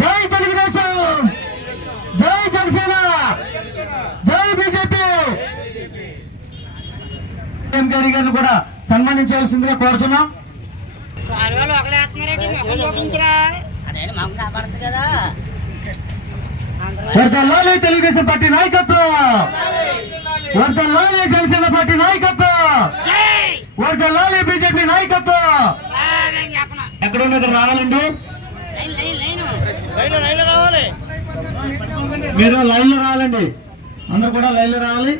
జై తెలుగుదేశం! జై జనసేన! జై బీజేపీ! గారి గారిని కూడా సన్మానించవలసిందిగా కోరుతున్నాం ఆరు ఒకలే వర్దల్లాలి తెలుగుదేశం పార్టీ నాయకత్వం. వర్దల్లాలి జనసేన పార్టీ నాయకత్వం. జై. వర్దల్లాలి బీజేపీ నాయకత్వం. ఎక్కడ ఉన్నది రావాలండి లైన్ లైన్ లైన్. మీరు లైన్లో రావాలండి. అందరూ కూడా లైన్లో రావాలి.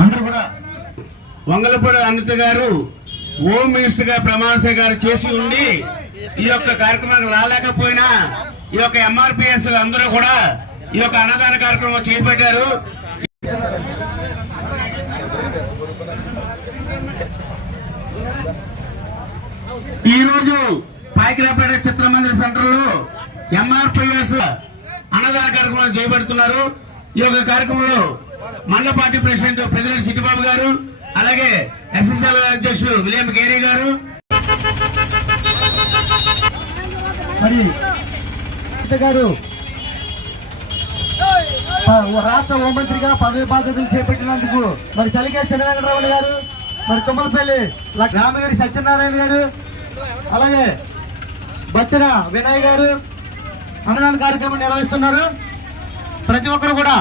అందరూ కూడా వంగలపూడి అనిత గారు హోమ్ మినిస్టర్గా ప్రమాణ స్వీకారం చేసి ఉండి ఈ యొక్క కార్యక్రమానికి రాలేకపోయినా ఈ యొక్క ఎంఆర్పిఎస్ అందరూ కూడా ఈ యొక్క అన్నదాన కార్యక్రమం చేపట్టారు. ఈరోజు పాకిరాపేట చిత్రమందిర సెంటర్లో ఎంఆర్పిఎస్ అన్నదాన కార్యక్రమం చేపడుతున్నారు. ఈ యొక్క కార్యక్రమంలో మండల పార్టీ ప్రెసిడెంట్ పెద్దిరెడ్డి చిట్టిబాబు గారు అలాగే ఎస్ఎస్ఎల్ అధ్యక్షుడు విలియం కేరీ గారు. మరి గారు రాష్ట్ర హోంమంత్రిగా పదవి బాధ్యతలు చేపట్టినందుకు మరి సలిగే చంద్రవేంకటరావు గారు మరి తుమ్మలపల్లి ల- సత్యనారాయణ గారు అలాగే బత్తిన వినయ్ గారు అన్నదాన కార్యక్రమం నిర్వహిస్తున్నారు. ప్రతి ఒక్కరు కూడా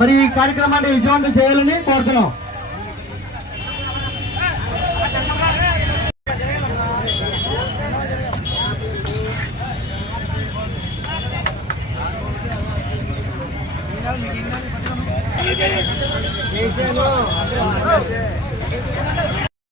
మరి ఈ కార్యక్రమాన్ని విజయవంతం చేయాలని కోరుతున్నాం.